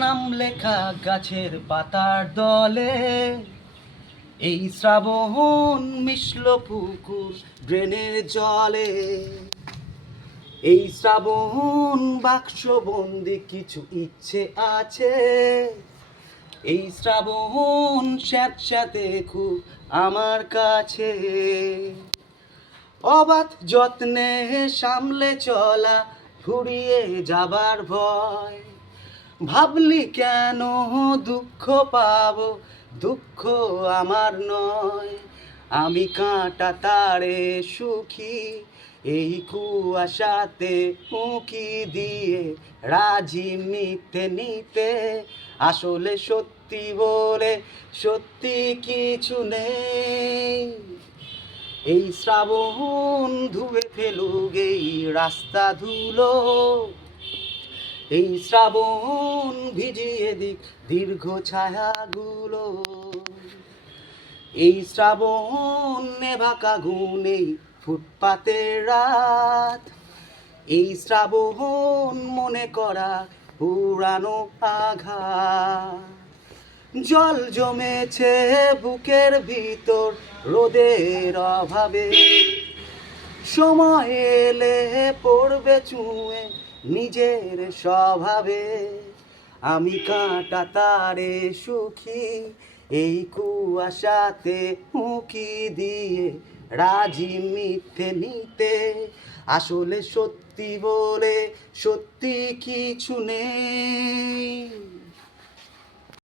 নাম লেখা গাছের পাতার দলে, এই শ্রাবণ মিশল পুকুর ড্রেনের জলে। এই শ্রাবণ বাক্সবন্দি কিছু ইচ্ছে আছে, এই শ্রাবণ স্যাঁতস্যাঁতে খুব আমার কাছে। অবাধ যত্নে সামলে চলা, ফুরিয়ে যাবার ভয়। ভাবলি কেন দুঃখ পাবো, দুঃখ আমার নয়। আমি কাঁটা তারে সুখী, এই কুয়াশাতে উঁকি দিয়ে রাজি নিতে নিতে। আসলে সত্যি বলে সত্যি কিছু নেই। এই শ্রাবণ ধুয়ে ফেলুক এই রাস্তা ধুলো, এই শ্রাবণ ভিজিয়ে দিক দীর্ঘ ছায়াগুলো। এই শ্রাবণ নেভাকা গুণ এই ফুটপাতের রাত, এই শ্রাবণ মনে করা পুরানো আঘাত। জল জমেছে বুকের ভিতর রোদের অভাবে, সময় এলে পড়বে চুঁয়ে নিজের স্বভাবে। আমি কাঁটা তারে সুখী, এই কুয়াশাতে উঁকি দিয়ে রাজি মিথ্যে নিতে। আসলে সত্যি বলে সত্যি কিছু নেই।